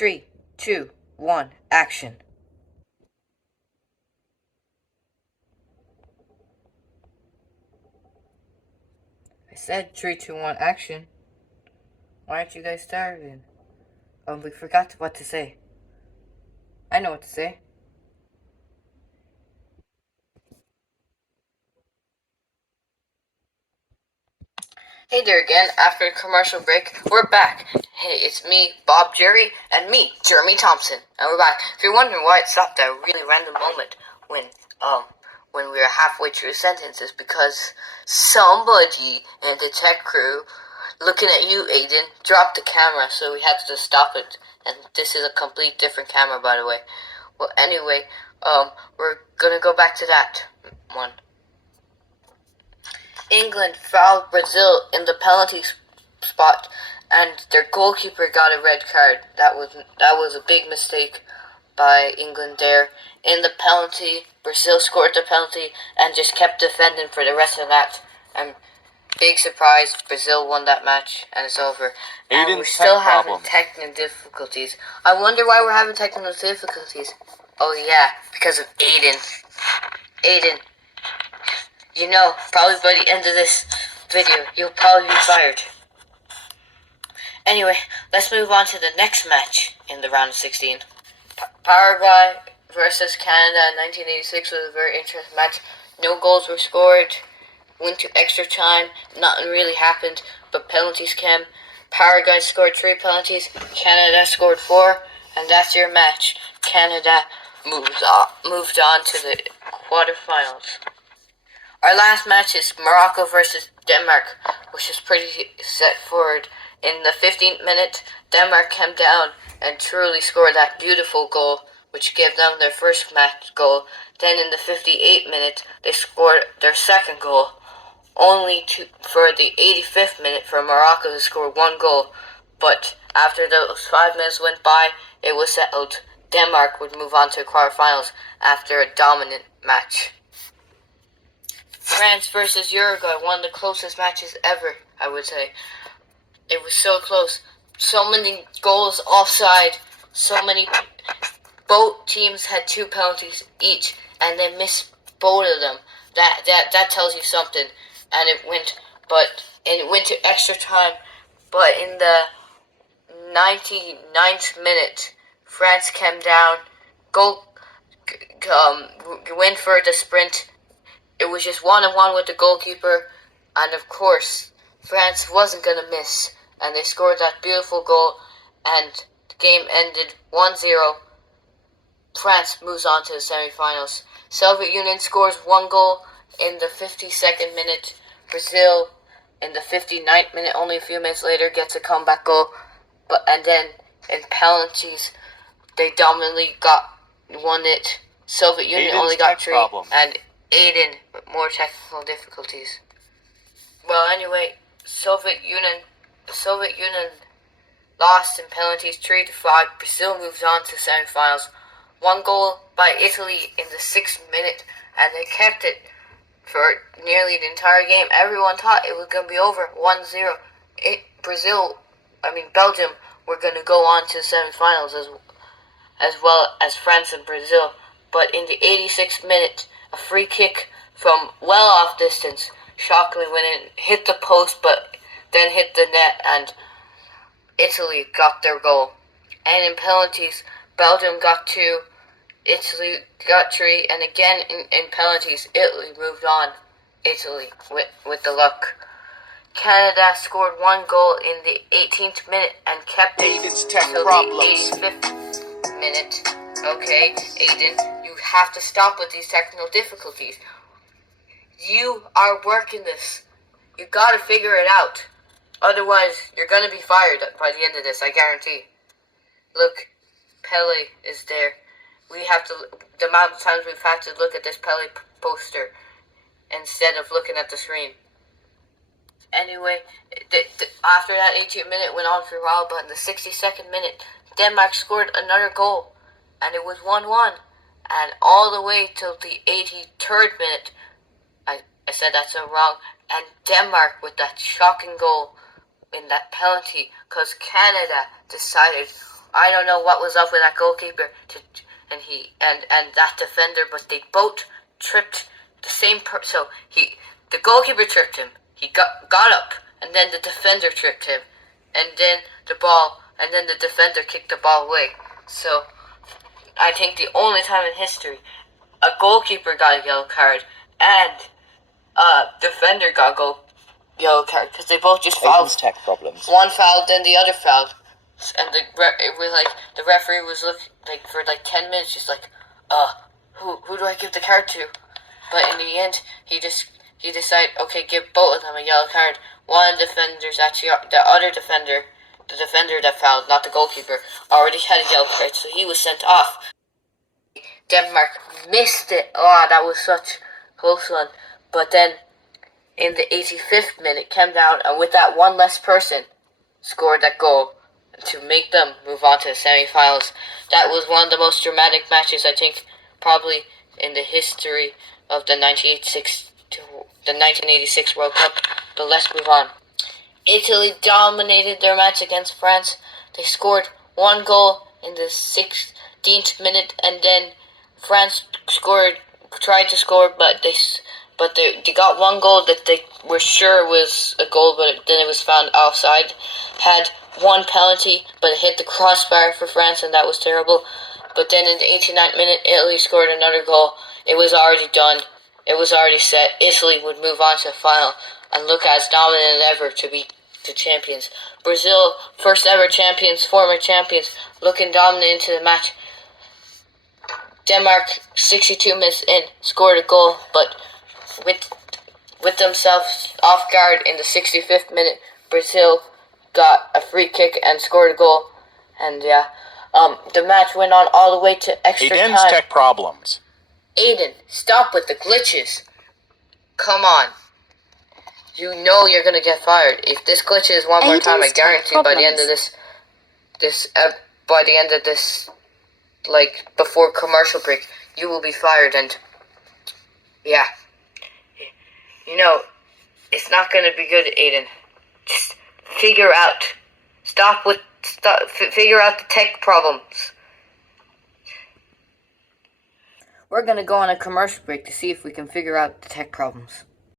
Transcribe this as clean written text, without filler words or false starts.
3, 2, 1, action. I said 3, 2, 1, action. Why aren't you guys starting? We forgot what to say. I know what to say. Hey there again, after a commercial break, we're back. Hey, it's me, Bob Jerry, and me, Jeremy Thompson, and we're back. If you're wondering why it stopped at a really random moment when we were halfway through the sentence, it's because somebody in the tech crew, looking at you, Aiden, dropped the camera, so we had to just stop it. And this is a complete different camera, by the way. Well, anyway, we're gonna go back to that one. England fouled Brazil in the penalty spot, and their goalkeeper got a red card. That was a big mistake by England there. In the penalty, Brazil scored the penalty and just kept defending for the rest of that. And big surprise, Brazil won that match, and it's over. And we're still having technical difficulties. I wonder why we're having technical difficulties. Oh yeah, because of Aiden. Aiden. You know, probably by the end of this video, you'll probably be fired. Anyway, let's move on to the next match in the round of 16. Paraguay versus Canada in 1986 was a very interesting match. No goals were scored. Went to extra time. Nothing really happened, but penalties came. Paraguay scored 3 penalties. Canada scored 4, and that's your match. Canada moved on to the quarterfinals. Our last match is Morocco versus Denmark, which is pretty set forward. In the 15th minute, Denmark came down and truly scored that beautiful goal, which gave them their first match goal. Then in the 58th minute, they scored their second goal, only for the 85th minute for Morocco to score 1 goal. But after those 5 minutes went by, it was settled. Denmark would move on to the quarterfinals after a dominant match. France versus Uruguay, one of the closest matches ever, I would say. It was so close. So many goals offside. Both teams had 2 penalties each, and they missed both of them. That tells you something. And it went to extra time. But in the 99th minute, France came down. Went for the sprint. It was just 1-on-1 with the goalkeeper, and of course, France wasn't going to miss, and they scored that beautiful goal, and the game ended 1-0. France moves on to the semi-finals. Soviet Union scores 1 goal in the 52nd minute. Brazil, in the 59th minute, only a few minutes later, gets a comeback goal, and then in penalties, they dominantly won it. Soviet Union only got 3, and Aiden with more technical difficulties. Well, anyway, Soviet Union lost in penalties 3-5. Brazil moved on to semi-finals. 1 goal by Italy in the 6th minute, and they kept it for nearly the entire game. Everyone thought it was going to be over 1-0. Belgium were going to go on to the semi-finals as well as France and Brazil. But in the 86th minute, a free kick from well off distance shockingly went in, hit the post, but then hit the net, and Italy got their goal. And in penalties, Belgium got 2, Italy got 3, and again in penalties, Italy moved on. Italy with the luck. Canada scored 1 goal in the 18th minute and kept it until the 85th minute. Okay, Aiden, you have to stop with these technical difficulties. You are working this. You gotta figure it out. Otherwise, you're gonna be fired by the end of this, I guarantee. Look, Pele is there. The amount of times we've had to look at this Pele poster instead of looking at the screen. Anyway, after that 18th minute went on for a while, but in the 62nd minute, Denmark scored another goal, and it was 1-1. And all the way till the 83rd minute, I said that so wrong, and Denmark with that shocking goal in that penalty, because Canada decided I don't know what was up with that goalkeeper and that defender, but they both tripped the same so the goalkeeper tripped him. He got up, and then the defender tripped him, and then the defender kicked the ball away. So I think the only time in history a goalkeeper got a yellow card and a defender got a yellow card, because they both just fouled. Tech problems. One fouled, then the other fouled, and the referee was looking for 10 minutes, just who do I give the card to? But in the end, he decided, okay, give both of them a yellow card. One defender's actually the defender that fouled, not the goalkeeper, already had a yellow card, so he was sent off. Denmark missed it. Oh, that was such a close one. But then, in the 85th minute, came down, and with that one less person, scored that goal to make them move on to the semi-finals. That was one of the most dramatic matches, I think, probably in the history of the 1986 World Cup. But let's move on. Italy dominated their match against France. They scored one goal in the 16th minute, and then France tried to score, but they got one goal that they were sure was a goal, but then it was found offside. Had one penalty, but it hit the crossbar for France, and that was terrible. But then in the 89th minute, Italy scored another goal. It was already done. It was already set. Italy would move on to the final and look as dominant as ever to be the champions. Brazil, first ever champions, former champions, looking dominant into the match. Denmark, 62 minutes in, scored a goal, but with themselves off guard in the 65th minute, Brazil got a free kick and scored a goal. And the match went on all the way to extra time. Aiden's tech problems. Aiden, stop with the glitches. Come on. You know you're gonna get fired. If this glitches one more time, I guarantee by the end of this, before commercial break, you will be fired. And yeah, it's not gonna be good, Aiden. Just figure out the tech problems. We're gonna go on a commercial break to see if we can figure out the tech problems.